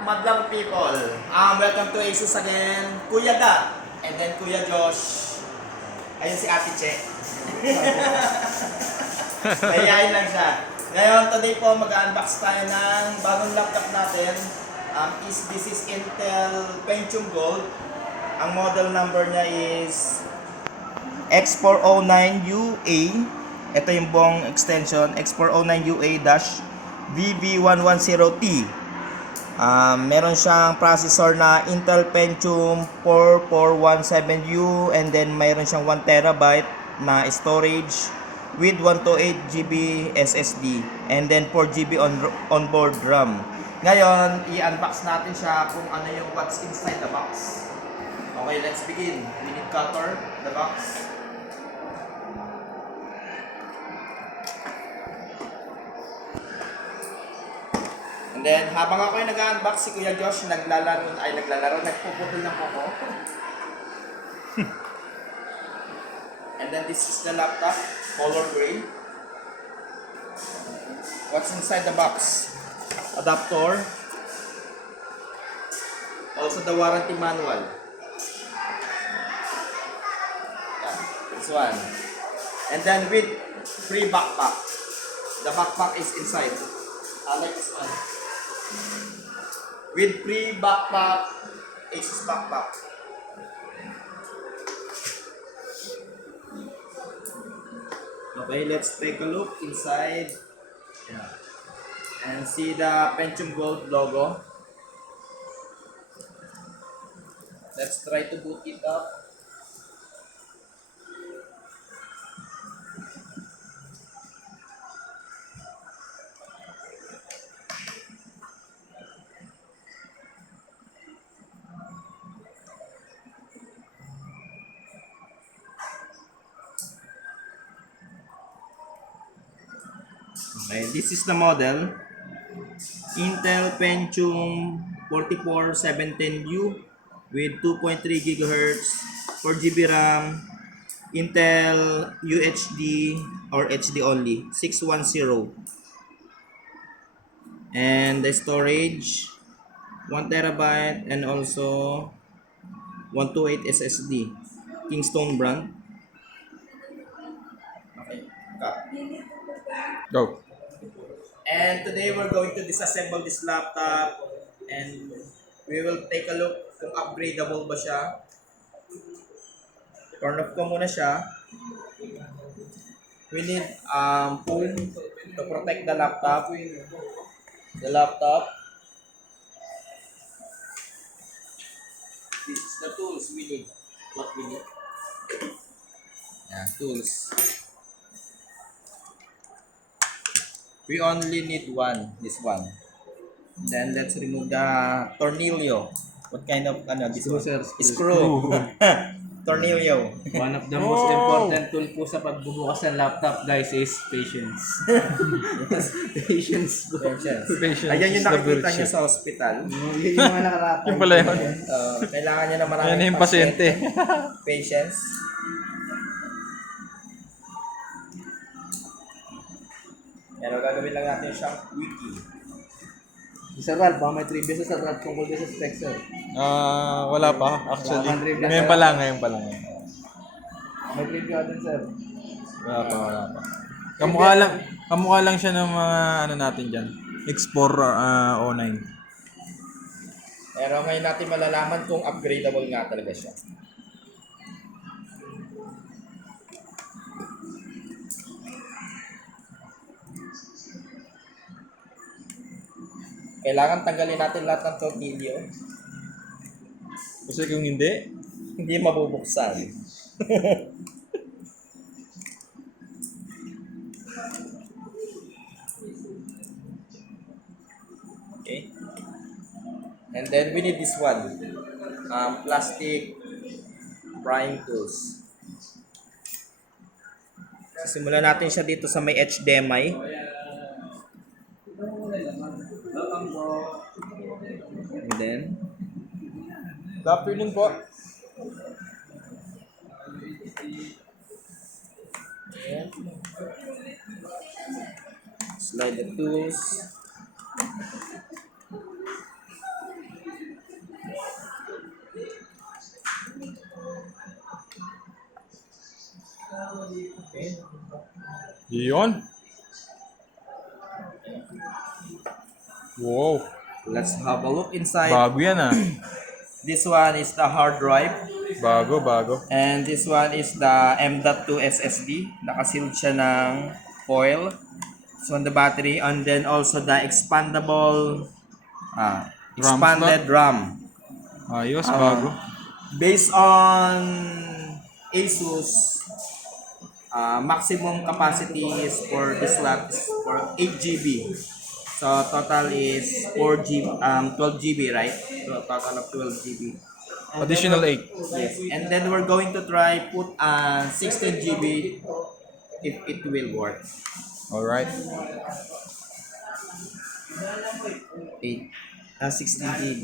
Madlang people? Welcome to Asus again. Kuya Da, and then Kuya Josh. Ayun si Ate Che. Mayayain lang siya. Ngayon, today po mag-unbox tayo ng bagong laptop natin. This is Intel Pentium Gold. Ang model number niya is X409UA. Ito yung buong extension, X409UA-BV110T. Meron siyang processor na Intel Pentium 4417U, and then mayroon siyang 1TB na storage with 128GB SSD, and then 4GB onboard RAM. Ngayon, i-unbox natin siya kung ano yung what's inside the box. Okay, let's begin. We need cutter, the box. And then, habang ako yung nag-unbox, si Kuya Josh nagpuputol ng kuko. And then, this is the laptop, color gray. What's inside the box? Adapter. Also, the warranty manual. Yeah, this one. And then, with free backpack. The backpack is inside. Like this one. With free backpack, Asus backpack. Okay, let's take a look inside. Yeah. And see the Pentium Gold logo. Let's try to boot it up. Okay, this is the model. Intel Pentium 4417U with 2.3 GHz, 4GB RAM, Intel UHD or HD only, 610. And the storage, 1TB and also 128 SSD, Kingston brand. Okay, cut. Go. And today we're going to disassemble this laptop and we will take a look kung upgradable ba siya. Turn off ko muna siya. We need foam to protect the laptop. This is the tools we need. What we need? Yeah, tools. We only need one, this one. Then let's remove the tornillo. What kind of this Screw, one? sir. Screw. Tornillo. One of the most important tool po sa pagbubukas ng laptop, guys, is patience. Patience po. Patience. Ayan yung nakikita nyo sa hospital. Yun yung mga nakaratay. Yung pala yun. Kailangan nyo na maraming Yan yung pasyente. Patience. Pero gagawin lang natin siyang wiki. Sir Ralph, baka may trivia sa Sir Ralph tungkol sa spec, sir. Wala pa actually. Wala kang trivia, Ngayon sir. pa lang. May trivia din, sir. Wala pa. Kamukha lang siya ng mga ano natin diyan. X409. Pero ngayon natin malalaman kung upgradable nga talaga siya. Kailangan tanggalin natin lahat ng tornilyo. Kasi kung hindi, Hindi mabubuksan. Okay. And then we need this one. Plastic prying tools. Simulan natin siya dito sa may HDMI. And then, good afternoon po. Ayan. Slide the tools. Yun. Wow. Let's have a look inside. Bago yan ah. This one is the hard drive. Bago. And this one is the M.2 SSD. Nakasealed siya ng foil. So on the battery. And then also the expandable expanded RAM. Ayos, bago. Based on Asus, maximum capacity is for this slot is for 8 GB. So total is 12 GB, right? So total of 12 GB. And Additional 8. Yes. And then we're going to try put 16 GB if it will work. Alright. 16 GB.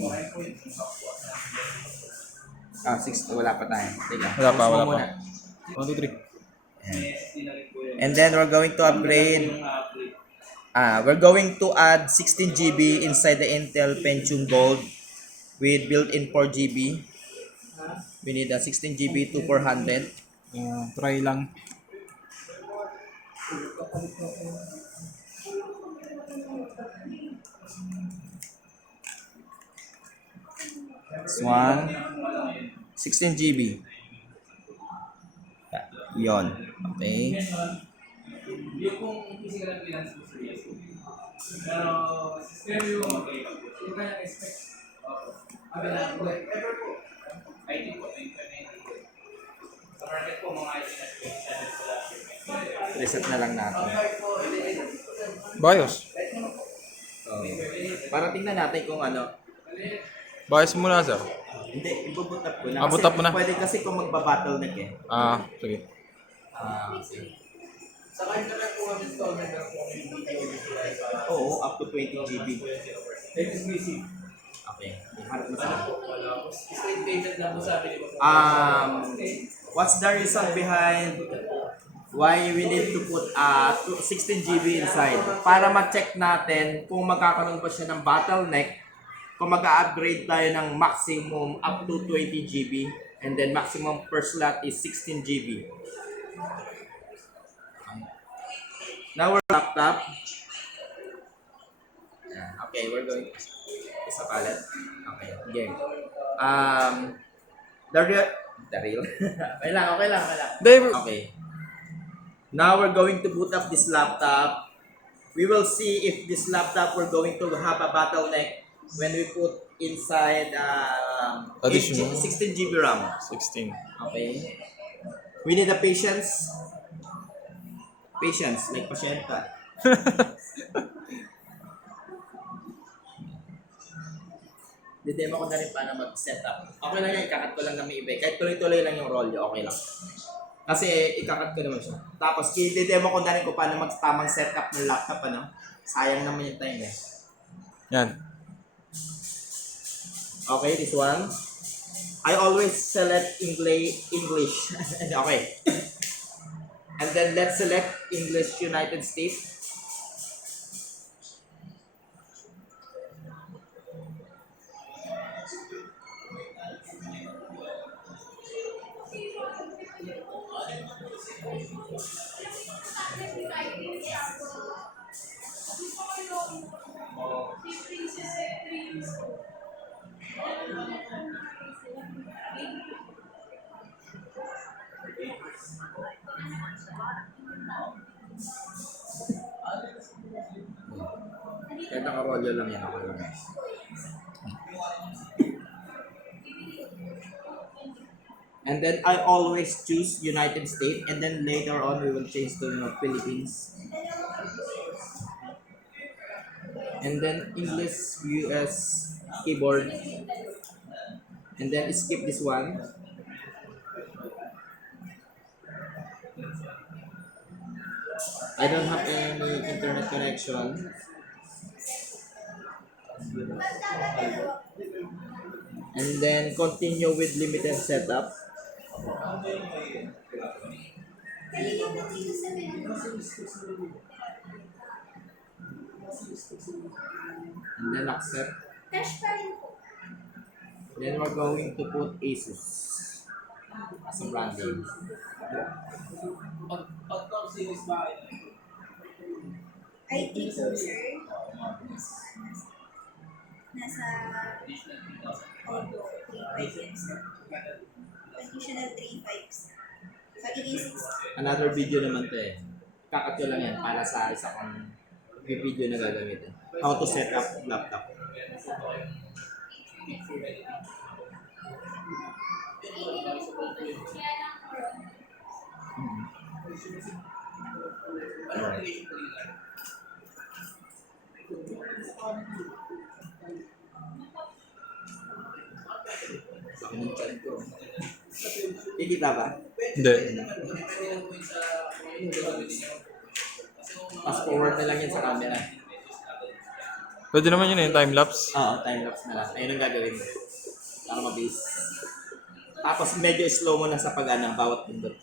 6 wala pa tayo. Teka. Wala pa. Muna. 1, 2, 3. And then we're going to upgrade. We're going to add 16 GB inside the Intel Pentium Gold with built-in 4 GB. We need a 16 GB to 400. Try lang. This one, 16 GB. Yon. Okay. Reset na lang natin. Bios. So, para tingnan natin kung ano. Bios muna sir. Hindi, ibuboot up ko na. Boot up mo na? Pwede kasi kung magbabattle na eh. Sige. Okay. Oo, up to 20 GB. Okay. Harap na sila. What's the reason behind why we need to put 16 GB inside? Para ma-check natin kung magkakaroon ba siya ng bottleneck, kung mag-upgrade tayo ng maximum up to 20 GB, and then maximum per slot is 16 GB. Now we're laptop. Okay, we're going isa palit. Okay, game. The real. Okay lang. Okay. Now we're going to boot up this laptop. We will see if this laptop we're going to have a bottleneck when we put inside Additional 16 GB RAM. 16. Okay. We need a patience. Patience, like pasyenta. Didemo ko na rin paano mag-setup. Okay lang yan, ikakat ko lang na may iba. Kahit tuloy-tuloy lang yung rolyo, okay lang. Kasi ikakat ko naman siya. Tapos, didemo ko na rin kung paano mag-tamang setup ng laptop, ano? Sayang naman yung time eh. Yan. Okay, this one. I always select English. Okay. And then let's select English United States. Kaya naka-rolyo lang yan ako lang. And then I always choose United States, and then later on we will change to Philippines. And then English US keyboard. And then skip this one. I don't have any internet connection. And then continue with limited setup. And then accept. Then we're going to put Asus as a brand name. IT po, sir. Nasa Opo, 3.5 yan, sir. Additional 3.5, sir. Magiging 6. Another video naman to eh. Kakat ko lang yan para sa isa kong video na gagamitin. How to set up laptop. Laki ng chat ko. Kikita ba? Hindi. Fast forward na lang yan sa camera. Pwede naman yun eh, time-lapse. Oo, time-lapse na lang. Ayun ang gagawin mo. Para mabilis. Tapos medyo slow mo na sa pag-ano, bawat pindot.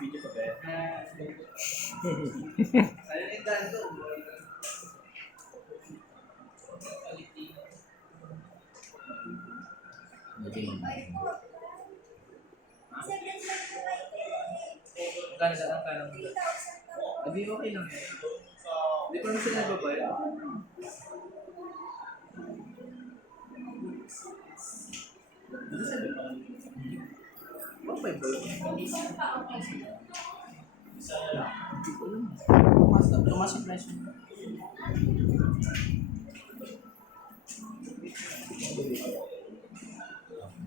Video pa ba? Kano. Hindi okay lang. Hindi pa naman sila nagbabayad. Tumas yung presyo.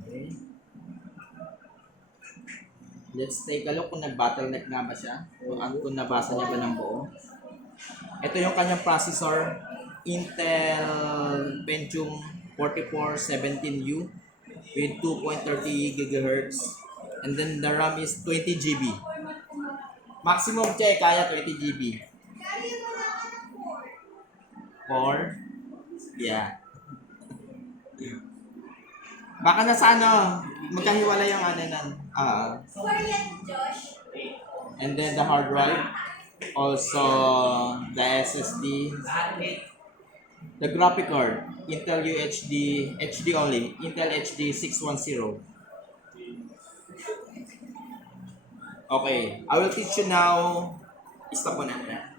Okay. Let's take a look kung nag-bottleneck nga ba siya. Kung nabasa niya ba ng buo. Ito yung kanyang processor. Intel Pentium 4417U with 2.30 GHz. And then the RAM is 20 GB. Maximum check kaya 20 GB. 4. Yeah. Baka nasa ano, magkahiwala yung ano nan. Josh. And then the hard drive. Also the SSD. The graphic card. Intel UHD, HD only. Intel HD 610. Okay, I will teach you now. Stop mo na muna.